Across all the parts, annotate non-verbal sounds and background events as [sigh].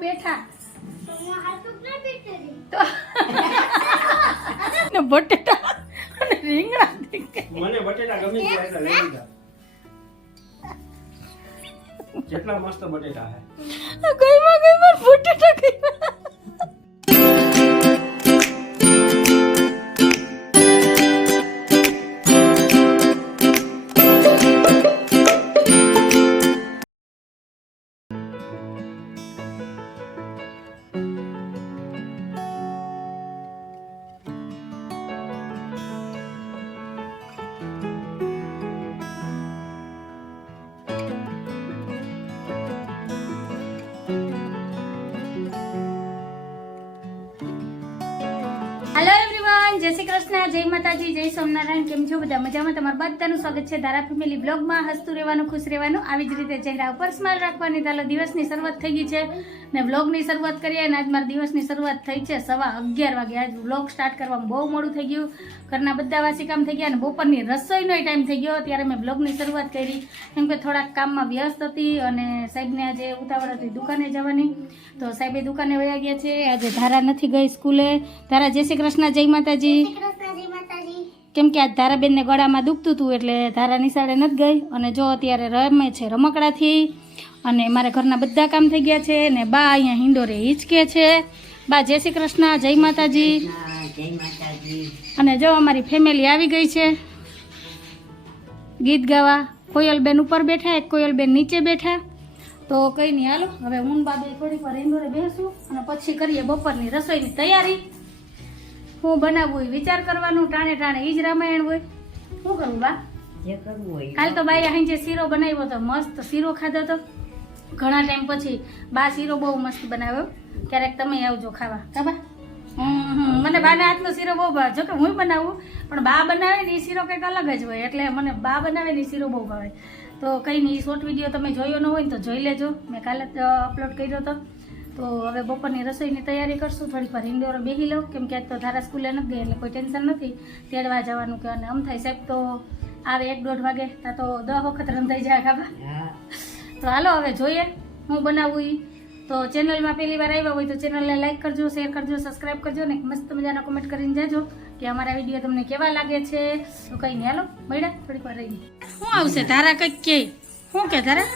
બેઠા? તો બટેટા અને રીંગણા મને બટેટા ગમે છે એટલે લઈ લીધા. કેટલા મસ્ત બટેટા હે ગઈમાં ગઈમાં બટેટા ગઈમાં હેલો એવરીવન જય શ્રી કૃષ્ણ, જય માતાજી, જય સોમનારાયણ, કેમ છો બધા? મજામાં? તમારું બધાનું સ્વાગત છે ધારા ફેમિલી બ્લોગમાં. હસતું રહેવાનું, ખુશ રહેવાનું, આવી જ રીતે ચહેરા ઉપર સ્માઇલ રાખવાની. તાલો દિવસની શરૂઆત થઈ ગઈ છે ને બ્લોગની શરૂઆત કરીએ અને આજ મારા દિવસની શરૂઆત થઈ છે સવા અગિયાર વાગે. આજ બ્લોગ સ્ટાર્ટ કરવામાં બહુ મોડું થઈ ગયું. ઘરના બધા વાસી કામ થઈ ગયા અને બપોરની રસોઈનો ટાઈમ થઈ ગયો. ત્યારે મેં બ્લોગની શરૂઆત કરી. કેમ કે થોડાક કામમાં વ્યસ્ત હતી અને સાહેબને આજે ઉતાવળ હતી દુકાને જવાની. તો સાહેબે દુકાને વયા ગયા છે. આજે ધારા નથી ગઈ સ્કૂલે. ધારા, જય શ્રી કૃષ્ણ, જય માતાજી. માતાજી. કેમ કે આજ ધારાબેનને ગળામાં દુખતું હતું એટલે ધારા નિશાળે નથી ગઈ અને જો અત્યારે રમે છે રમકડાથી અને મારા ઘરના બધા કામ થઈ ગયા છે ને બા અહીંયા હિંડોરે હિંચકે છે. બા જય શ્રી કૃષ્ણ જય માતાજી. જય માતાજી અને જો અમારી ફેમિલી આવી ગઈ છે. ગીત ગાવા. કોયલબેન ઉપર બેઠા એક કોયલબેન નીચે બેઠા. તો કંઈ નહીં હાલો. હવે હું બાબે થોડીક વાર ઇન્દોરે બેસું અને પછી કરીએ બપોરની રસોઈની તૈયારી. હું બનાવવું વિચાર કરવાનું ટાણે ટાણે ઈ જ રામાયણ હોય. શું કરું બા? જે કરવું હોય કાલ તો બાઈ અહીં જે શીરો બનાવ્યો હતો મસ્ત શીરો ખાધો હતો ઘણા ટાઈમ પછી બા શીરો બહુ મસ્ત બનાવ્યો. ક્યારેક તમે આવજો ખાવા. કા બા. મને બાના હાથનો શીરો બહુ ભાવે. જો કે હું બનાવું પણ બા બનાવે ને એ શીરો કંઈક અલગ જ હોય. એટલે મને બા બનાવે ને એ શીરો બહુ ભાવે. તો કંઈ નહીં શોર્ટ વીડિયો તમે જોયો ન હોય ને તો જોઈ લેજો. મેં કાલે જ અપલોડ કર્યો હતો તો હવે બપોરની રસોઈની તૈયારી કરશું. થોડીક વાર ઇન્ડોર બેસી લઉં. કેમ કે તો ધારા સ્કૂલે નથી ગઈ, એટલે કોઈ ટેન્શન નથી. તેડવા જવાનું કે અને આમ થાય સાહેબ તો આવે એક દોઢ વાગે. ત્યાં તો દસ વખત રંધાઈ જાય ખાવા તો હાલો હવે જોઈએ હું બનાવું એ તો ચેનલમાં પહેલી વાર આવ્યા હોય તો ચેનલને લાઇક કરજો, શેર કરજો સબસ્ક્રાઈબ કરજો ને મસ્ત મજાના કોમેન્ટ કરીને જાજો કે અમારા વીડિયો તમને કેવા લાગે છે. તો કંઈ નહીં, હાલો, મળ્યા. થોડીક વાર રહીને. શું આવશે? તારા કંઈક કે. શું કે તારા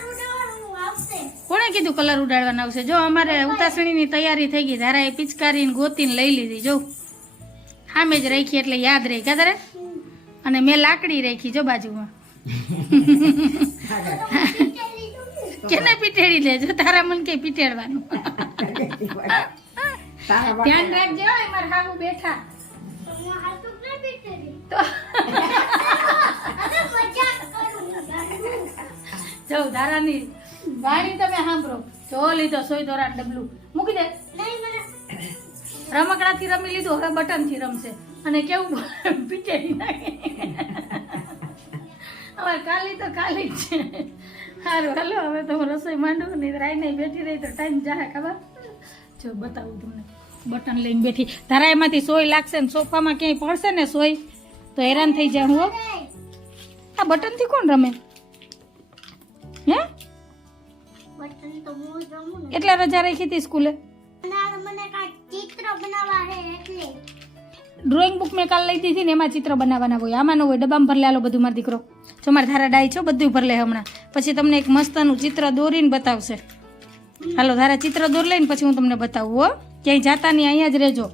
આવશે. કોણે કીધું કલર ઉડાડવાના આવશે? જો અમારે ઉતાસણીની તૈયારી થઈ ગઈ ધારાએ પિચકારીને ગોતીને લઈ લીધી જો. સામે જ રાખી એટલે યાદ રહી કા તારે અને મેં લાકડી રાખી જો બાજુમાં. [laughs] કેને પીટેડી લેજો તારા મન કે પીટેડવાનું ધ્યાન રાખજો મારા હાવું બેઠા. તો. [laughs] જો ધારાની વાણી તમે સાંભળો. જો લીધો, સોય દોરા ડબલું. મૂકી દે. રમકડાથી રમી લીધું, હવે બટનથી રમશે. અને કેવું [laughs] નાખે. હવે કાલી તો કાલી જ છે. સારું હાલો, હવે તો હું રસોઈ માંડું નહીં રાઈ નહીં બેઠી રહી તો ટાઈમ જાય ખબર? જો બતાવું તમને. બટન લઈને બેઠી. તારા એમાંથી સોય લાગશે ને સોફામાં ક્યાંય પડશે ને સોય, તો હેરાન થઈ જાય હું. આ બટનથી કોણ રમે? હે? એટલે રજા રાખી હતી સ્કૂલે? ડ્રોઈંગ બુક મેં કાલ લઈ દીધી ને એમાં ચિત્ર બનાવવાના હોય. આમાં ન હોય ડબ્બામાં ભરલે આલો બધું મારો દીકરો. જો મારે ધારા ડાય છો બધું ભરલે હમણાં. પછી તમને એક મસ્તનું ચિત્ર દોરીને બતાવશે. હાલો ધારા ચિત્ર દોર લઈને પછી હું તમને બતાવું હો. ક્યાંય જાતા નહીં અહીંયા જ રહેજો.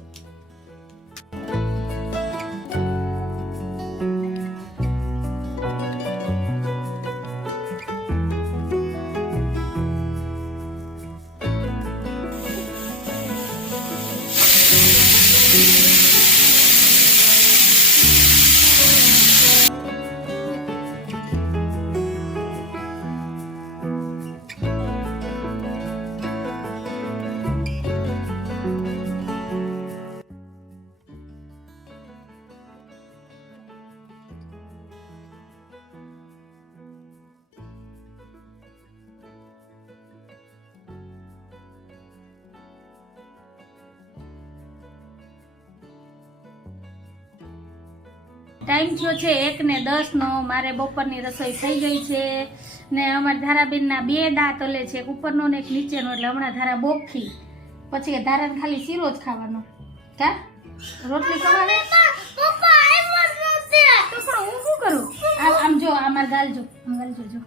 ટાઈમ થયો છે એક ને દસ નો મારે બપોરની રસોઈ થઈ ગઈ છે. ને અમારા ધારાબેનના બે દાંત અલે છે, એક ઉપરનો ને એક નીચેનો, એટલે હમણાં ધારા બોખી. પછી ધારાને ખાલી શીરો જ ખાવાનો. કા? રોટલી પણ હું શું કરું? આમ જો આમાં ગાલજો ગાલજો જો.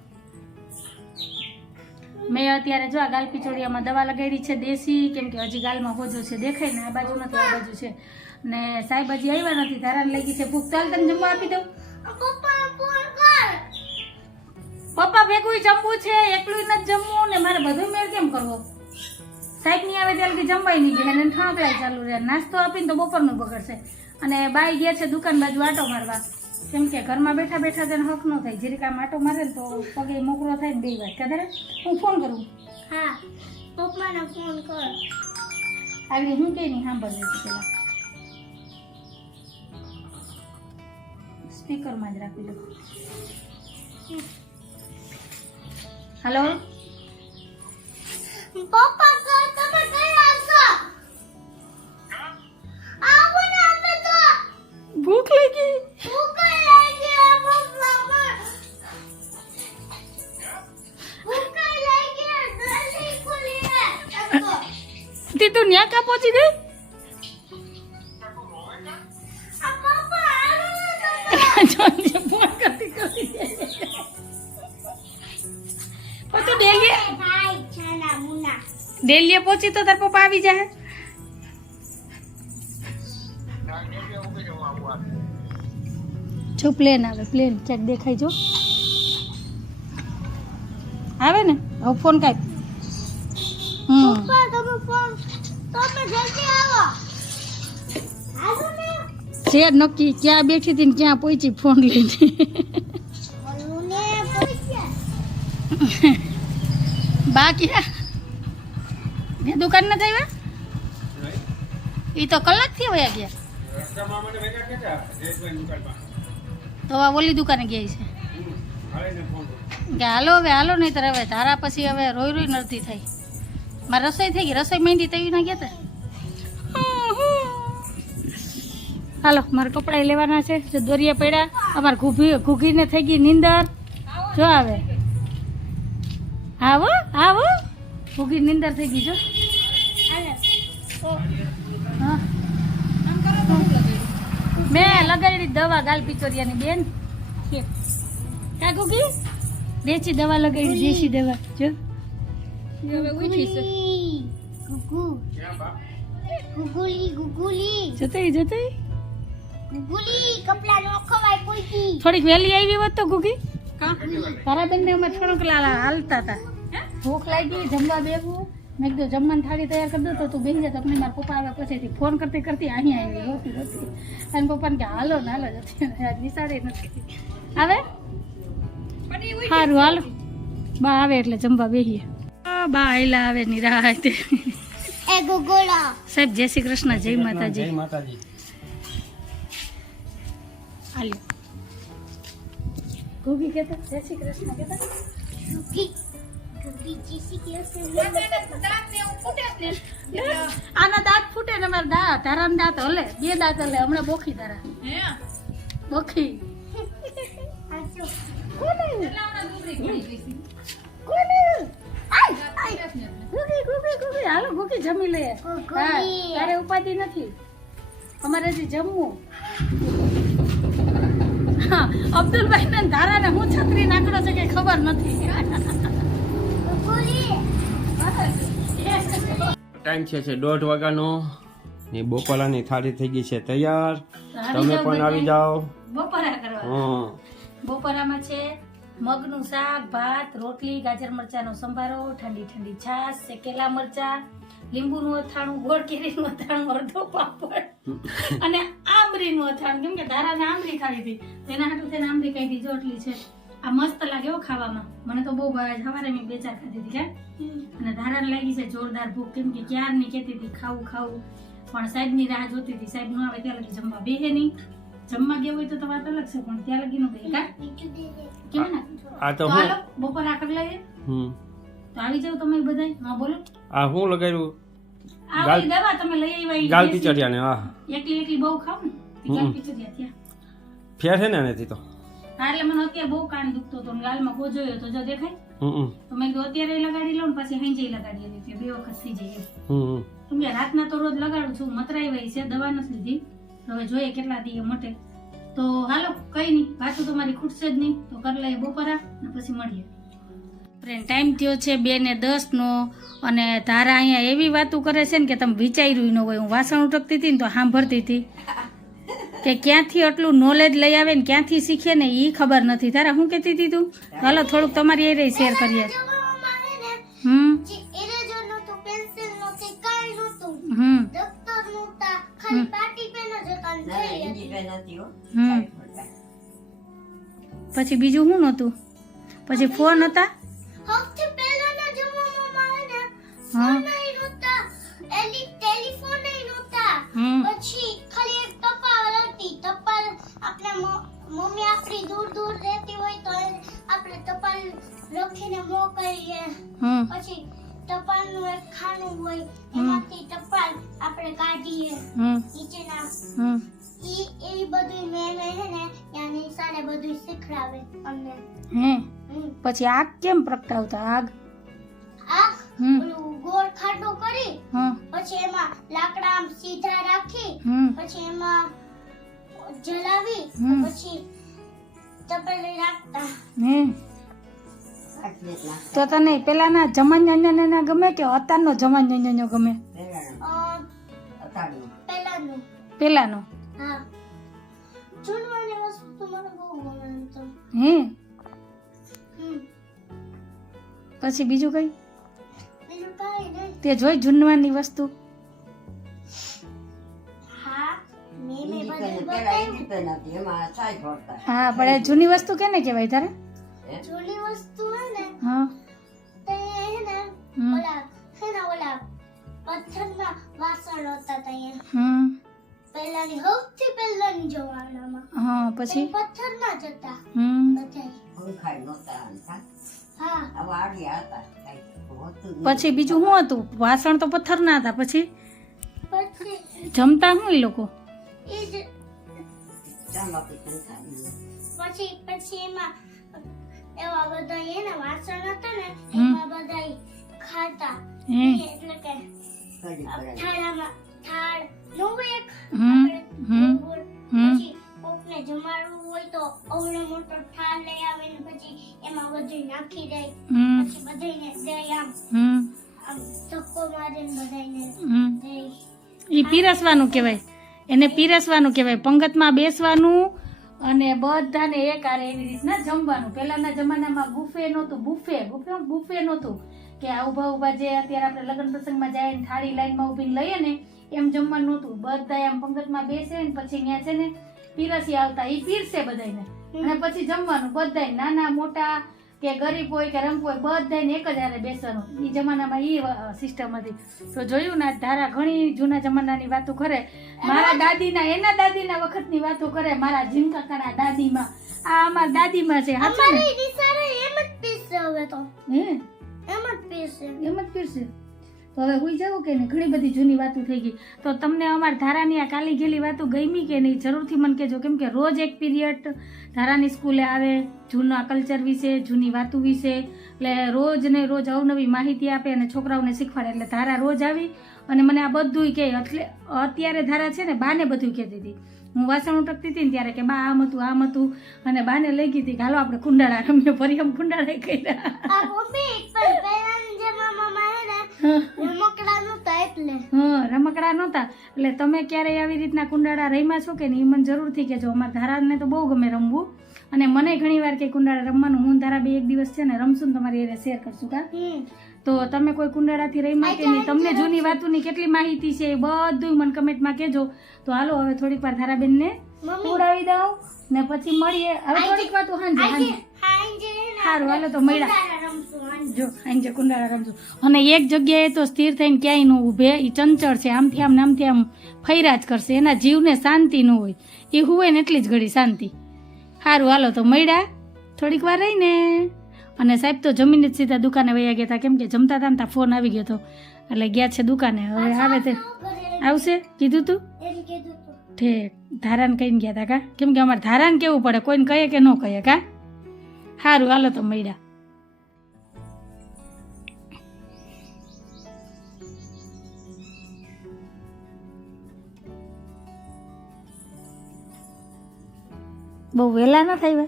મેં અત્યારે જો આ ગાલ પિચોડિયામાં દવા લગાડી છે દેશી, કેમ કે હજી ગાલમાં હોજો છે, દેખાય ને, આ બાજુ નથી, આ બાજુ છે. ને સાહેબ હજી આવ્યા નથી ધારાને ગઈ છે ભૂખ. ચાલ તને જમવા આપી દઉં. પપ્પા ભેગું જમવું છે એકલું નથી જમવું ને મારે બધું મેળ કેમ કરવો? સાહેબ નહીં આવે ત્યારે કે જમવાય નહીં ગયા અને ઠાકલાય ચાલુ રહે. નાસ્તો આપીને તો બપોરનું બગડશે. અને બાઈ ગયા છે દુકાન બાજુ આટો મારવા. કેમ કે ઘરમાં બેઠા બેઠા તેને હક ન થાય. જીરી કામ આટો મારે ને તો પગે મોકરો થાય ને બે વાત કદાચ હું? ફોન કરું? હા પપ્પાને ફોન કર. આવી હું કઈ નહીં સાંભળ લેતી પેલા સ્પીકરમાં જ રાખી દો હલો? પપ્પા તમે કઈ આવશો પહોંચી તો તાર પપ્પા આવી જાય જો પ્લેન આવે પ્લેન. ક્યાંક દેખાય જો. આવે ને? હવે ફોન કાપ હમ. પપ્પા તમે ફોન તમે જલ્દી આવો. આવો ને. છે નક્કી ક્યાં બેઠી હતી ને ક્યાં પહોંચી ફોન લઈને બોલું ને દુકાન નથી આવ્યા? એ તો કલાકથી વયા ગયા તો ઓલી દુકાને ગયા છે. કે હાલો હવે, હાલો નહીં તર હવે તારા પછી હવે રોઈ રોઈ નડતી થઈ. મારે રસોઈ થઈ ગઈ, રસોઈ માંડી તેવી ના ગયા તા? હાલો, મારે કપડાં લેવાના છે, જો દોરિયા પડ્યા, અમારે ઘૂભી ઘૂઘીને થઈ ગઈ નીંદર. જો આવે. આવો આવો. ઘૂઘી નીંદર થઈ ગઈ, જો. મેં લગાડી દવા ગાલ પિચોરિયાની બેન. કા ઘૂઘી દેશી દવા લગાડી દેશી દવા. જો. થોડીક વહેલી આવી હોત તો ગુગી તારા બેન ને અમે થોડુંક લાલા હાલતા હતા. ભૂખ લાગી જમવા બેવું મેં કીધું જમવાની થાળી તૈયાર કરી દો તો તું બેસી જા તો મારા પપ્પા આવ્યા પછીથી ફોન કરતી કરતી અહીંયા આવી રોતી રોતી અને પપ્પાને કે હાલો ને હાલો જતી નિશાળે નથી આવે? સારું હાલો. બા આવે એટલે જમવા બેહીએ. બા આયલા આવે ની રાહ તે સાહેબ જય શ્રી કૃષ્ણ જય માતાજી. જય માતાજી. કહેતા જય શ્રી કૃષ્ણ કહેતા. ગુગી. ગુગી જીસી કે આના દાંત ફૂટે ને મારા દાંત તારાના દાંત હલે. બે દાંત હલે. હમણાં બોખી તારા બોખી. હાલો ગુગી જમી. હા, તારે ઉપાધિ નથી. અમારે હજી જમવું. અબ્દુલભાઈ ને ધારાને હું છત્રી નાખડો છે કે ખબર નથી. ટાઈમ છે છે દોઢ વાગ્યાનો. ને બપોરાની થાળી થઈ ગઈ છે તૈયાર. તમે પણ આવી જાઓ. બપોરા કરવા. બપોરામાં છે મગનું શાક ભાત રોટલી ગાજર મરચાનો સંભારો ઠંડી ઠંડી છાશ શેકેલા મરચાં લીંબુનું અથાણું ગોળ કેરીનું અથાણું અડધો પાપડ [laughs] અને આંબરીનું અથાણું. કેમ કે ધારાને આંબરી ખાવી હતી. તેના હાટું થઈને આંબરી કઈ જો એટલી છે. આ મસ્ત લાગે હો ખાવામાં. મને તો બહુ ભાવે સવારે મેં બે ચાર ખાધી હતી કે અને ધારણ લાગી છે જોરદાર ભૂખ કેમ કે ક્યારની કહેતી હતી ખાવું ખાવું. પણ સાહેબની રાહ જોતી હતી સાહેબ ન આવે ત્યાં લગી જમવા બેહે નહીં. જમવા ગયા હોય તો તો વાત અલગ છે પણ ત્યાં લગી નું કા? દે આ કેમ ના? તો તો હું હાલો બપોર આ કર હમ. તો આવી જાવ તમે બધાય હા બોલો. આ હું લગાવ્યું આવી ગાલ- દવા તમે લઈ આવ્યા ગાલ દેશી. પિચડિયાને હા. એકલી એકલી બહુ ખાવ ને ગાલ હમ. ત્યાં ફેર છે ને એનાથી તો? હા એટલે મને અત્યારે બહુ કાન દુખતો હતો ને ગાલમાં ગોજોયો તો જો દેખાય. તો મેં કીધું અત્યારે લગાડી લઉં પછી હાંજે લગાડી દીધી બે વખત થઈ જઈએ. તો મેં રાતના તો રોજ લગાડું છું મતરાઈ વહી છે દવા નથી લીધી. હવે જોઈએ કેટલા દી મટે. તો હાલો કઈ નહીં પાછું તમારી ખૂટશે જ નહીં. તો કરી લઈએ બપોરા ને પછી મળીએ. ફ્રેન્ડ ટાઈમ થયો છે બે ને દસ નો અને તારા અહીંયા એવી વાતો કરે છે ને કે તમે વિચાર્યું ન હોય. હું વાસણ ઉટકતી હતી ને તો સાંભળતી હતી. કે ક્યાંથી આટલું નોલેજ લઈ આવે ને ક્યાંથી શીખે ને એ ખબર નથી. તારા શું કહેતી હતી તું? હાલો થોડુંક તમારી એ શેર કરીએ. હમ. હમ. પછી બીજું શું નહોતું? પછી ફોન હતા? હા. પછી આગ કેમ પ્રગટાવતા આગ? આ હમ. ગોળ ખાડો કરી પછી એમાં લાકડા સીધા રાખી પછી એમાં જલાવી. પછી તપેલી રાખતા. હે. તો તને પેલાના જમાના ગમે કે અત્યારનો જમાનો ગમે? અતારનું. પહેલાનું પેલાનો. હા. જૂનવાની વસ્તુ મને બહુ ગમે તો. હે. પછી બીજું કઈ? તે જોઈ જૂનવાની વસ્તુ. હા પણ એ જૂની વસ્તુ કેને કહેવાય તારે? જૂની વસ્તુ હે ને હા. તે હે ને હમ. ઓલા હે ને ઓલા પથ્થરના વાસણ હતા ત્યાં હમ. પહેલાની સૌથી પહેલાની જમાનામાં. હા પછી? પથ્થરના જ હતા. હમ. નહોતા હા. પછી બીજું શું હતું? વાસણ તો પથ્થરના હતા પછી? પછી જમતા શું એ લોકો. પછી પછી એમાં એવા બધા એના વાસણ હતા ને. બધા ખાતા. હે એટલે કે થાળામાં થાળનું એક હમ. હમ. હમ. કોકને જમાડવું હોય તો અવળો મોટો થાળ લઈ આવે ને પછી એમાં બધું નાખી દે. પછી બધાને દે આમ. આમ ધક્કો મારીને બધાને દે. એ પીરસવાનું કહેવાય. એને પીરસવાનું કહેવાય. પંગતમાં બેસવાનું અને બધાને એક આરે એવી રીતના જમવાનું. પહેલાના જમાનામાં બુફે નહોતું. બુફે. બુફે બુફે નહોતું. કે આ ઊભા ઊભા જે અત્યારે આપણે લગ્ન પ્રસંગમાં જાય ને થાળી લાઈનમાં ઊભીને લઈએ ને એમ જમવાનું નહોતું. બધા આમ પંગતમાં બેસે ને પછી ત્યાં છે ને પીરસી આવતા એ પીરસે બધાને અને પછી જમવાનું બધા નાના મોટા કે ગરીબ હોય કે રંગ હોય બધાને એક જ હારે બેસવાનું. એ જમાનામાં એ સિસ્ટમ હતી. તો જોયું ને ધારા ઘણી જૂના જમાનાની વાતો કરે. મારા દાદીના એના દાદીના વખતની વાતો કરે મારા જીમ કાકાના દાદીમાં. આ અમારા દાદીમાં છે અમારી દિશારે એમ જ પીરસે હવે તો. હે? એમ જ પીરસે. એમ જ પીરશે તો હવે હુઈ જવું કે નહીં? ઘણી બધી જૂની વાતો થઈ ગઈ. તો તમને અમારા ધારાની આ કાલી ગેલી વાતો ગમી કે નહીં? જરૂરથી મને કહેજો. કેમ કે રોજ એક પીરિયડ ધારાની સ્કૂલે આવે, જૂના કલ્ચર વિશે, જૂની વાતો વિશે. એટલે રોજ ને રોજ અવનવી માહિતી આપે અને છોકરાઓને શીખવાડે. એટલે ધારા રોજ આવી અને મને આ બધું કહે. એટલે અત્યારે ધારા છે ને બાને બધું કહેતી હતી. હું વાસણ ઉટકતી હતી ને ત્યારે કે, બા, આમ હતું આમ હતું. અને બાને લઈ ગઈ હતી હાલો, આપણે કુંડાળા રમીએ ફરી આમ કુંડાળા કર્યા રમકડા નહોતા એટલે. હા રમકડા નહોતા. એટલે તમે ક્યારેય આવી રીતના કુંડાળા રમ્યા છો કે નહીં? મને જરૂરથી કહેજો. અમારા ધારાને તો બહુ ગમે રમવું. અને મને ઘણી વાર કે કુંડાળા રમવાનું હું ધારા બે એક દિવસ છે ને રમશું ને તમારી એને શેર કરશું કા? તો તમે કોઈ કુંડાળાથી રમ્યા કે નહીં? તમને જૂની વાતોની કેટલી માહિતી છે એ બધું મને કમેન્ટમાં કહેજો. તો હાલો હવે થોડીક વાર ધારાબેનને ઉડાવી દઉં ને પછી મળીએ. હવે થોડીક વાતો હાંજે હાંજે. સારું હાલો તો મળ્યા. રમશું હાંજે. જો કુંડાળા રમજો અને એક જગ્યાએ તો સ્થિર થઈને ક્યાંય ન ઊભે એ ચંચળ છે આમથી આમ આમથી આમ ફૈરા જ કરશે. એના જીવને શાંતિ ન હોય. એ હોય ને એટલી જ ઘડી શાંતિ. સારું હાલો તો મળ્યા. થોડીક વાર રહીને. અને સાહેબ તો જમીને જ સીધા દુકાને વયા ગયા હતા કેમ કે જમતા હતા ને ત્યાં ફોન આવી ગયો હતો એટલે ગયા છે દુકાને. હવે આવે તે. આવશે? કીધું તું? ઠેક. ધારાને કહીને ગયા હતા કા? કેમ કે અમારે ધારાને કેવું પડે? કોઈને કહે કે ન કહે કા? સારું હાલો તો મળ્યા. બહુ વહેલા ના થાય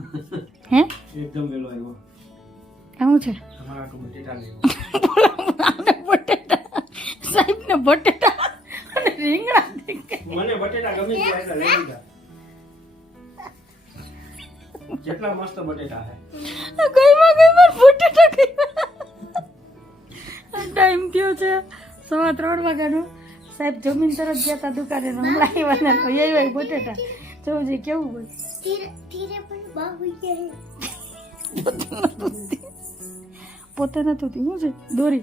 [laughs] હે? એકદમ વહેલો આવ્યો. આવું છે? બટેટા લેવું આને બટેટા. બટેટા અને રીંગણા. મને બટેટા ગમે છે એટલે લઈ લીધા. જેટલા મસ્ત બટેટા છે. આ ગઈમાં ગઈમાં બટેટા ગઈમાં ટાઈમ થયો છે સવા ત્રણ વાગ્યાનો. સાહેબ જમીન તરફ ગયા હતા દુકાને હમણાં આવ્યા ને બટેટા. જોવું જે કેવું હોય? ધીરે ધીરે પણ બાબુ કે પોતે નતું થયું શું છે? દોરી.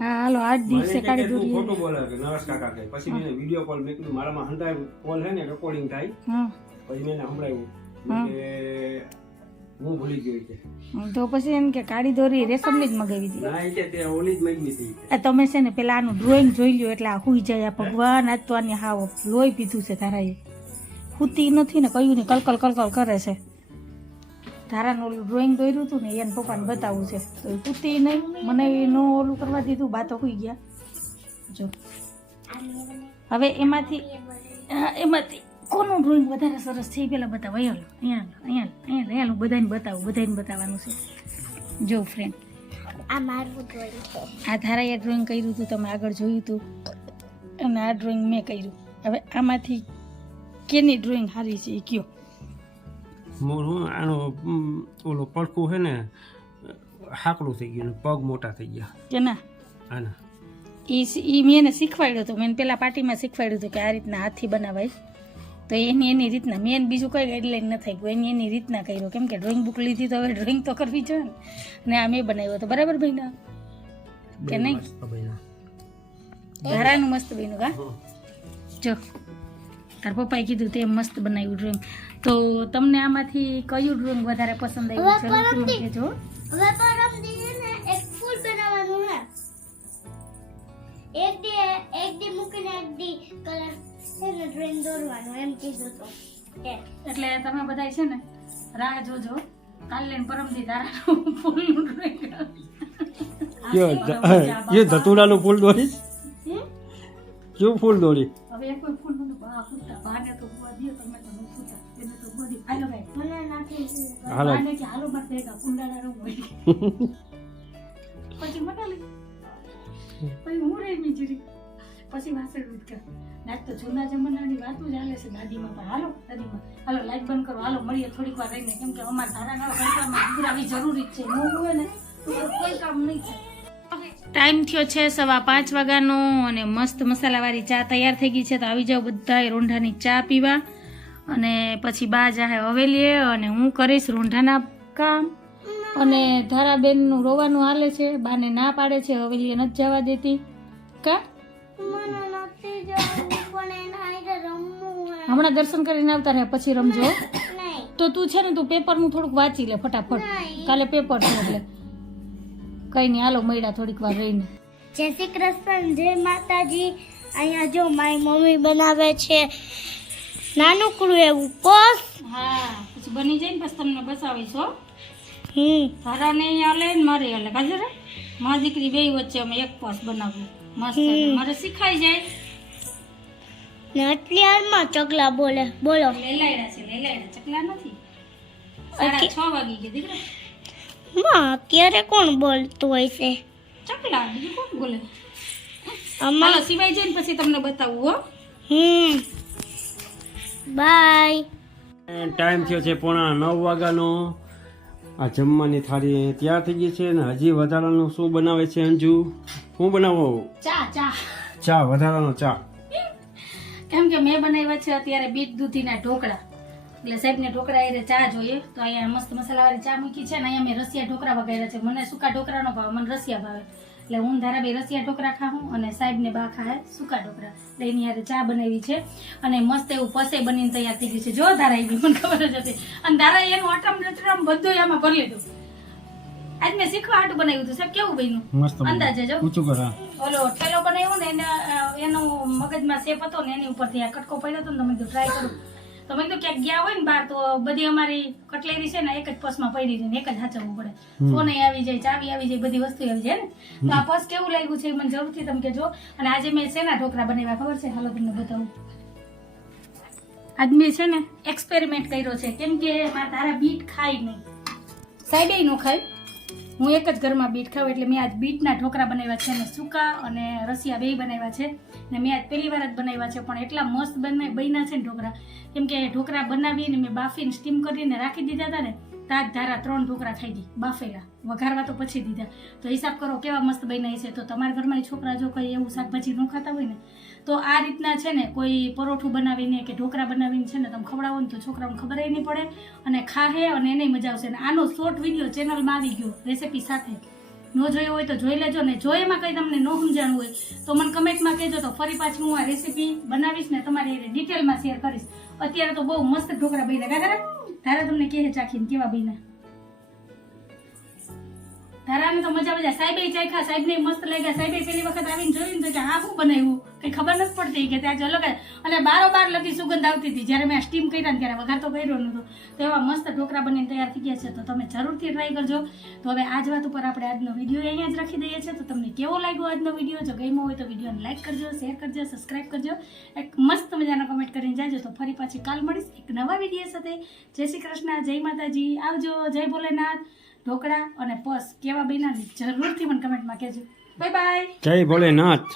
હા હાલો આઠ દિવસે કાઢી દોરી ખોટું બોલે કે કાકા કે. પછી મેં વિડિયો કોલ મેં કીધું મારામાં હંધાય કોલ હે ને રેકોર્ડિંગ થાય. હા. પછી મેં સંભળાયું કે હું ભૂલી ગયો કે. તો પછી એમ કે કાળી દોરી રેશમની જ મગાવી હતી. ના એ કે તે ઓલી જ મગાવી હતી. આ તમે છે ને પેલા આનું ડ્રોઈંગ જોઈ લ્યો એટલે આ હુઈ જાય ભગવાન આજ તો આની હાવ લોહી પીધું છે તારાએ હુતી નથી ને કયું ને કલકલ કલકલ કરે છે. ધારાનું ઓલું ડ્રોઈંગ દોર્યું હતું ને એને પપ્પાને બતાવવું છે. તો એ હુતી નહીં મને એનું ઓલું કરવા દીધું બાતો હુઈ ગયા. જો. હવે એમાંથી એમાંથી કોનું ડ્રોઈંગ વધારે સરસ છે એ પહેલાં બતાવો. અહીંયા અહીંયા અહીંયા અહીંયા અહીંયા બધાને બતાવું બધાને બતાવવાનું છે. જો ફ્રેન્ડ આ મારું ડ્રોઈંગ છે. આ ધારાએ ડ્રોઈંગ કર્યું હતું તમે આગળ જોયું હતું અને આ ડ્રોઈંગ મેં કર્યું. હવે આમાંથી કેની ડ્રોઈંગ સારી છે એ કયો? મોર હું આનો ઓલો પડખું છે ને હાકડું થઈ ગયું પગ મોટા થઈ ગયા. કે ના આના એ એ મેં એને શીખવાડ્યું હતું મેં પેલા પાર્ટીમાં શીખવાડ્યું હતું કે આ રીતના હાથથી બનાવાય. તો એની એની રીતના મેં બીજું કોઈ ગાઈડલાઈન ન થઈ ગયું એની એની રીતના કર્યું. કેમ કે ડ્રોઈંગ બુક લીધી તો હવે ડ્રોઈંગ તો કરવી જોઈએ ને. આ મેં બનાવ્યો હતો બરાબર ભાઈના? કે નહીં? ધારાનું મસ્ત બન્યું કા. જો. તાર પપ્પાએ કીધું તે મસ્ત બનાવ્યું ડ્રોઈંગ. તો તમને આમાંથી કયું ડ્રોઈંગ વધારે પસંદ આવ્યું હવે જરૂર હવે પરમ દીને એક ફૂલ બનાવવાનું હે એક દી એક દી મૂકીને એક દી કલર છે ને ડ્રોઈંગ દોરવાનું એમ કીધું તો. એટલે તમે બધા છે ને રાહ જોજો. કાલે ને પરમથી તારાનું ફૂલનું ડ્રોઈંગ કયો ધ- ફૂલ દોરી ફૂલ દોરી? હવે એક ફૂલ બાને તો હોવા દે તમે તો ન ફૂટા એને તો બોલી હાલો ભાઈ મને નથી હાલો. બાને કે હાલો મત ભેગા કુંડાળા નું હોય. [laughs] પછી મને લઈ પછી હું રહી મીજરી પછી વાસણ ઉઠકા ના તો જૂના જમાનાની વાતો જ હાલે છે દાદીમાં પણ હાલો દાદીમાં. હાલો લાઈટ બંધ કરો. હાલો મળીએ થોડીક વાર રહીને. કેમ કે અમારા ધારાના ઘરકામાં ગુરાવી જરૂરી જ છે. હું હોય ને કોઈ કામ નહીં થાય. ટાઈમ થયો છે સવા પાંચ વાગ્યાનો અને મસ્ત મસાલાવાળી ચા તૈયાર થઈ ગઈ છે. તો આવી જાઓ બધા રોંઢાની ચા પીવા. અને પછી બા જાહે હવેલીએ અને હું કરીશ રોંઢાના કામ. અને ધારાબેનનું રોવાનું હાલે છે. બાને ના પાડે છે. હવેલીએ નથી જવા દેતી. કા? હમણાં દર્શન કરીને આવતા રહે પછી રમજો. તો તું છે ને તું પેપરનું થોડુંક વાંચી લે ફટાફટ. કાલે પેપર છે એટલે. કઈ નહીં હાલો મળ્યા થોડીક વાર રહીને. જય શ્રી કૃષ્ણ જય માતાજી. અહીંયા જો મારી મમ્મી બનાવે છે નાનકડું એવું. પોસ હા પછી બની જાય ને પછી તમને બતાવીશ હો. હમ. તારાને અહીંયા હાલે ને મારે હાલે કાજુ રે? મારી દીકરી બે વચ્ચે અમે એક પાસ બનાવ્યું. મસ્ત મારે શીખાઈ જાય. ને હારમાં ચકલા બોલે. બોલો. લેલાયડા છે લેલાયડા. ચકલા નથી. સાડા છ વાગી ગયા દીકરા. માં અત્યારે કોણ બોલતું હોય છે? ચકલા બીજું કોણ બોલે? અમારો સિવાય જઈને પછી તમને બતાવું હો. હમ. બાય. ટાઈમ થયો છે પોણા નવ વાગ્યાનો. આ જમવાની થાળી તૈયાર થઈ ગઈ છે ને હજી વધારાનું શું બનાવે છે અંજુ? શું બનાવો? ચા ચા. ચા વધારાનો ચા. કેમ કે મેં બનાવ્યા છે અત્યારે બીટ દૂધીના ઢોકળા. એટલે સાહેબને ઢોકળા એ ચા જોઈએ. તો અહીંયા મસ્ત મસાલાવાળી ચા મૂકી છે ને અહીંયા મેં રસિયા ઢોકળા વગાડ્યા છે. મને સૂકા ઢોકળા નો ભાવે મને રસિયા ભાવે. એટલે હું ધારા બે રસિયા ઢોકળા ખાઉં અને સાહેબને બા ખાય સૂકા ઢોકળા. એટલે એની યારે ચા બનાવી છે અને મસ્ત એવું પસે બનીને તૈયાર થઈ ગયું છે. જો ધારા એવી મને ખબર જ હતી. અને ધારા એનું અટમ ડટરમ બધું એમાં ભરી લીધું. આજ મેં શીખવા હાટું બનાવ્યું હતું. સાહેબ કેવું બન્યું? અંદાજે જો. ઊંચું કર. ઓલો ઠેલો બનાવ્યો ને એના એનો મગજમાં શેપ હતો ને એની ઉપરથી આ કટકો પડ્યો હતો ને તમે ટ્રાય કરું. તો ક્યાંક ગયા હોય ને બહાર તો બધી અમારી કટલેરી છે ને એક જ પર્સમાં પડી ને એક જ હાચવવું પડે. ફોન આવી જાય ચાવી આવી જાય બધી વસ્તુ આવી જાય ને. તો આ પર્સ કેવું લાગ્યું છે મને જરૂરથી તમે કહેજો. અને આજે મેં શેના ઢોકળા બનાવ્યા ખબર છે? હાલો તમને બતાવું. આજ મેં છે ને એક્સપેરિમેન્ટ કર્યો છે. કેમ કે મારા તારા બીટ ખાય નહીં. સાઈડે નો ખાય. હું એક જ ઘરમાં બીટ ખાઉં એટલે મેં આજ બીટના ઢોકળા બનાવ્યા છે અને સૂકા અને રસિયા બે બનાવ્યા છે. ને મેં આજ પહેલી વાર જ બનાવ્યા છે, પણ એટલા મસ્ત બને બન્યા છે ને ઢોકળા કેમ કે ઢોકળા બનાવીને મેં બાફીને સ્ટીમ કરીને રાખી દીધા હતા ને, તાજ ધારા ત્રણ ઢોકળા ખાઈ દી, બાફેલા. વઘારવા તો પછી દીધા. તો હિસાબ કરો કેવા મસ્ત બન્યા છે તો તમારા ઘરમાં છોકરા જો કંઈ એવું શાકભાજી ન ખાતા હોય ને તો આ રીતના છે ને કોઈ પરોઠું બનાવીને કે ઢોકળા બનાવીને છે ને તમે ખવડાવો ને તો છોકરાઓને ખબર નહીં પડે અને ખાહે અને એને મજા આવશે. અને આનો શોર્ટ વીડિયો ચેનલમાં આવી ગયો રેસીપી સાથે. ન જોયો હોય તો જોઈ લેજો ને જો એમાં કંઈ તમને ન સમજાણું હોય તો મને કમેન્ટમાં કહેજો તો ફરી પાછી હું આ રેસીપી બનાવીશ ને તમારી ડિટેલમાં શેર કરીશ. અત્યારે તો બહુ મસ્ત ઢોકળા બન્યા. કાકા તારા તમને કહે ચાખીને કેવા બન્યા? તારાને તો મજા મજા સાહેબે ચાખ્યા, સાહેબને મસ્ત લાગ્યા. સાહેબે પેલી વખત આવીને જોયું તો કે, હા, શું બનાવ્યું? કઈ ખબર નથી પડતી કે ત્યાં અલગ અને અને બારોબાર લગી સુગંધ આવતી હતી. જ્યારે મેં સ્ટીમ કર્યા ત્યારે વઘાર તો કર્યો નહોતો તો એવા મસ્ત ઢોકળા બનીને તૈયાર થઈ ગયા છે. તો તમે જરૂરથી ટ્રાય કરજો. તો હવે આજ વાત ઉપર આપણે આજનો વીડિયો અહીંયા જ રાખી દઈએ છીએ. તો તમને કેવો લાગ્યો આજનો વીડિયો જો ગમ્યો હોય તો વિડીયોને લાઈક કરજો શેર કરજો સબસ્ક્રાઇબ કરજો. એક મસ્ત મજાનો કમેન્ટ કરીને જાજો. તો ફરી પાછી કાલ મળીશ એક નવા વીડિયો સાથે. જય શ્રી કૃષ્ણ, જય માતાજી. આવજો. જય ભોલેનાથ. ઢોકળા અને પસ કેવા બન્યા જરૂરથી મને કમેન્ટમાં કહેજો. બાય બાય જય ભોલેનાથ.